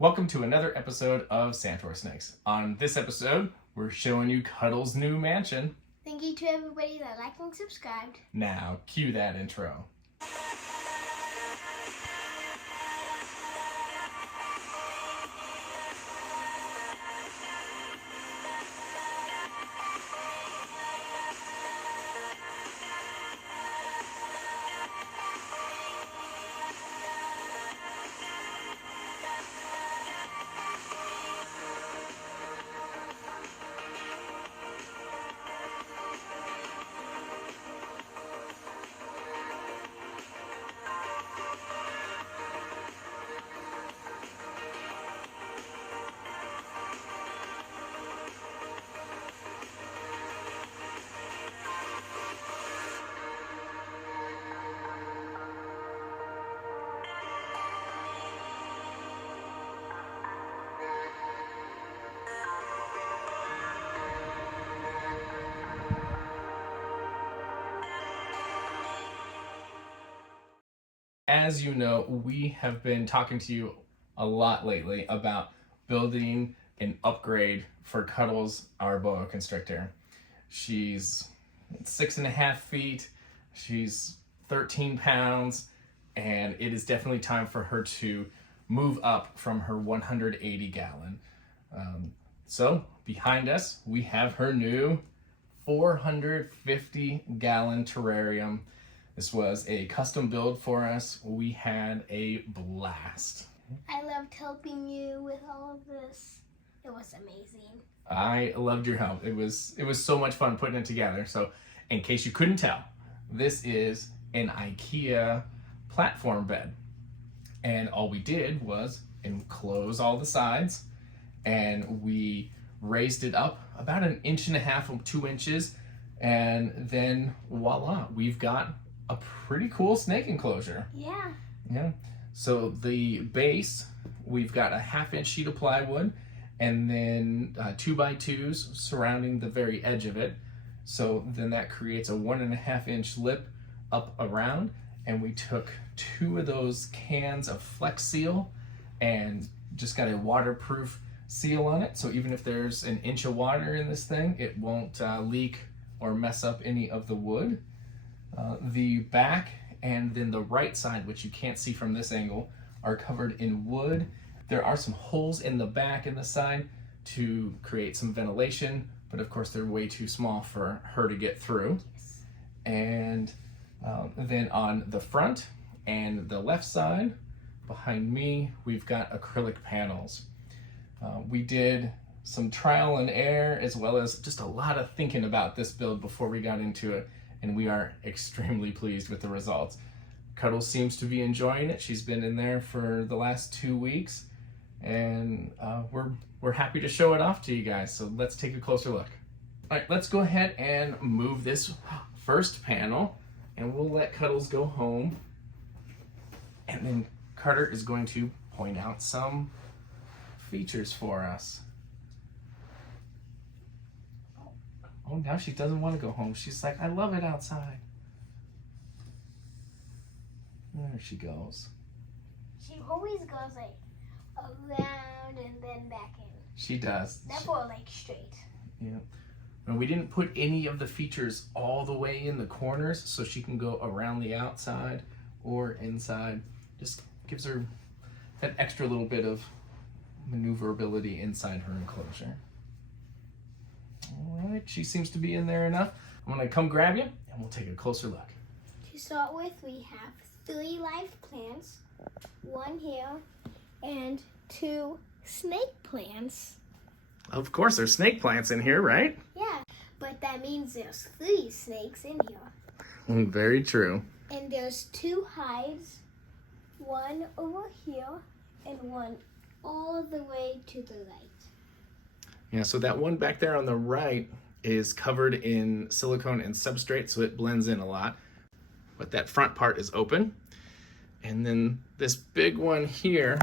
Welcome to another episode of SantorSnakes. On this episode, we're showing you Cuddle's new mansion. Thank you to everybody that liked and subscribed. Now, cue that intro. As you know, we have been talking to you a lot lately about building an upgrade for Cuddles, our boa constrictor. She's 6.5 feet, she's 13 pounds, and it is definitely time for her to move up from her 180 gallon. So behind us, we have her new 450 gallon terrarium. This was a custom build for us. We had a blast. I loved helping you with all of this. It was amazing. I loved your help. It was so much fun putting it together. So in case you couldn't tell, this is an IKEA platform bed. And all we did was enclose all the sides, and we raised it up about 1.5 inches or 2 inches, and then voila, we've got a pretty cool snake enclosure. Yeah. So the base, we've got a 1/2 inch sheet of plywood, and then 2x2s surrounding the very edge of it. So then that creates a 1.5 inch lip up around, and we took 2 of those cans of Flex Seal and just got a waterproof seal on it. So even if there's 1 inch of water in this thing, it won't leak or mess up any of the wood. The back and then the right side, which you can't see from this angle, are covered in wood. There are some holes in the back and the side to create some ventilation, but of course they're way too small for her to get through. Yes. And then on the front and the left side, behind me, we've got acrylic panels. We did some trial and error, as well as just a lot of thinking about this build before we got into it, and we are extremely pleased with the results. Cuddles seems to be enjoying it. She's been in there for the last 2 weeks, and we're happy to show it off to you guys. So let's take a closer look. All right, let's go ahead and move this first panel, and we'll let Cuddles go home. And then Carter is going to point out some features for us. Oh, now she doesn't want to go home. She's like, I love it outside. There she goes. She always goes like around and then back in. She does. Never like straight. Yeah. And we didn't put any of the features all the way in the corners, so she can go around the outside or inside. Just gives her that extra little bit of maneuverability inside her enclosure. All right, she seems to be in there enough. I'm gonna come grab you and we'll take a closer look. To start with, we have 3 live plants, 1 here, and 2 snake plants. Of course, there's snake plants in here, right? Yeah, but that means there's 3 snakes in here. Very true. And there's 2 hides, 1 over here and 1 all the way to the right. Yeah, so that one back there on the right is covered in silicone and substrate, so it blends in a lot. But that front part is open. And then this big one here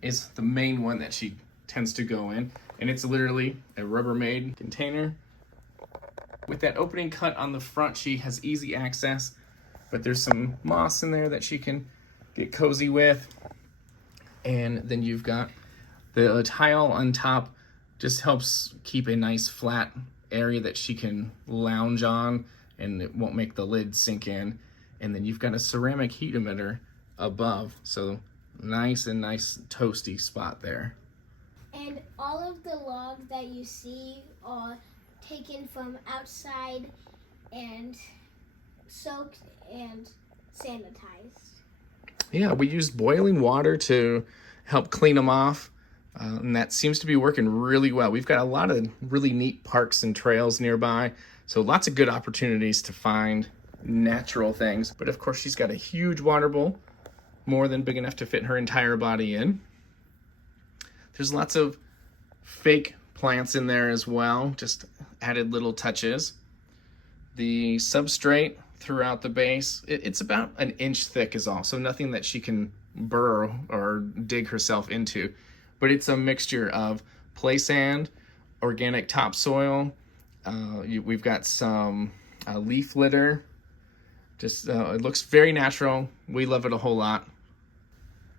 is the main one that she tends to go in. And it's literally a Rubbermaid container. With that opening cut on the front, she has easy access, but there's some moss in there that she can get cozy with. And then you've got The tile on top just helps keep a nice flat area that she can lounge on, and it won't make the lid sink in. And then you've got a ceramic heat emitter above, so nice toasty spot there. And all of the logs that you see are taken from outside and soaked and sanitized. Yeah, we used boiling water to help clean them off, and that seems to be working really well. We've got a lot of really neat parks and trails nearby, so lots of good opportunities to find natural things. But of course, she's got a huge water bowl, more than big enough to fit her entire body in. There's lots of fake plants in there as well, just added little touches. The substrate throughout the base, it's about an inch thick is all, so nothing that she can burrow or dig herself into. But it's a mixture of play sand, organic topsoil, we've got some leaf litter. Just it looks very natural. We love it a whole lot.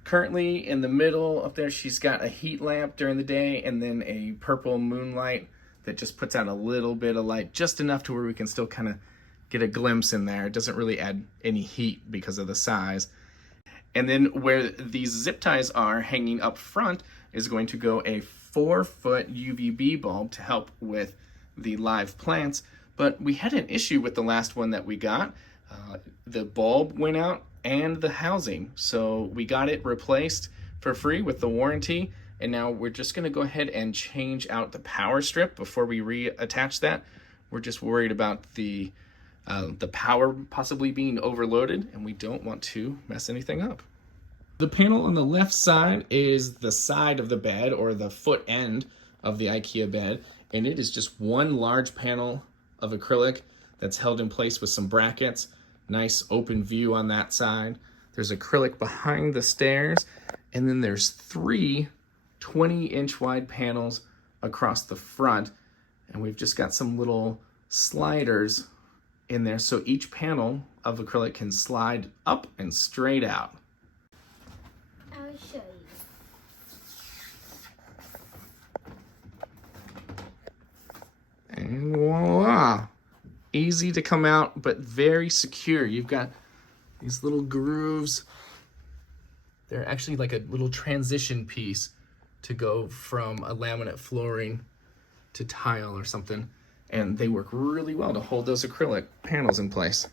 Currently in the middle up there, she's got a heat lamp during the day and then a purple moonlight that just puts out a little bit of light, just enough to where we can still kind of get a glimpse in there. It doesn't really add any heat because of the size. And then where these zip ties are hanging up front is going to go a 4-foot UVB bulb to help with the live plants. But we had an issue with the last one that we got. The bulb went out and the housing. So we got it replaced for free with the warranty. And now we're just gonna go ahead and change out the power strip before we reattach that. We're just worried about the power possibly being overloaded, and we don't want to mess anything up. The panel on the left side is the side of the bed, or the foot end of the IKEA bed, and it is just one large panel of acrylic that's held in place with some brackets. Nice open view on that side. There's acrylic behind the stairs, and then there's 3 20-inch wide panels across the front, and we've just got some little sliders in there, so each panel of acrylic can slide up and straight out. I will show you. And voila! Easy to come out, but very secure. You've got these little grooves. They're actually like a little transition piece to go from a laminate flooring to tile or something. And they work really well to hold those acrylic panels in place.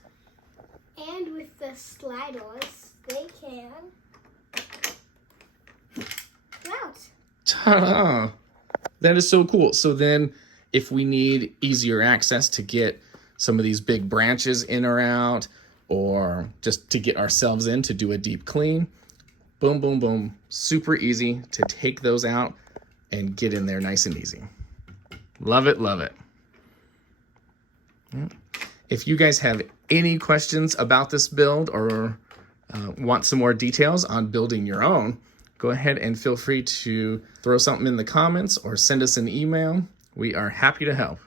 And with the sliders, they can go out. Ta-da! That is so cool. So then if we need easier access to get some of these big branches in or out, or just to get ourselves in to do a deep clean, boom, boom, boom. Super easy to take those out and get in there nice and easy. Love it, love it. If you guys have any questions about this build or want some more details on building your own, go ahead and feel free to throw something in the comments or send us an email. We are happy to help.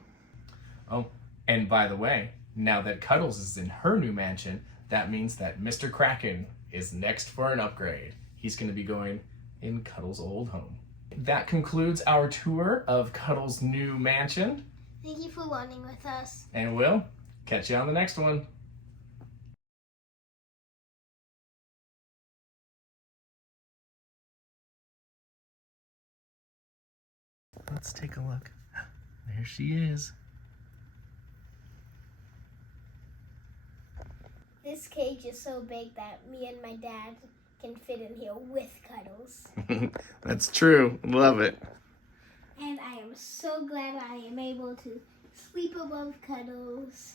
Oh, and by the way, now that Cuddles is in her new mansion, that means that Mr. Kraken is next for an upgrade. He's going to be going in Cuddles' old home. That concludes our tour of Cuddles' new mansion. Thank you for running with us. And we'll catch you on the next one. Let's take a look. There she is. This cage is so big that me and my dad can fit in here with Cuddles. That's true. Love it. And I am so glad I am able to sleep above Cuddles.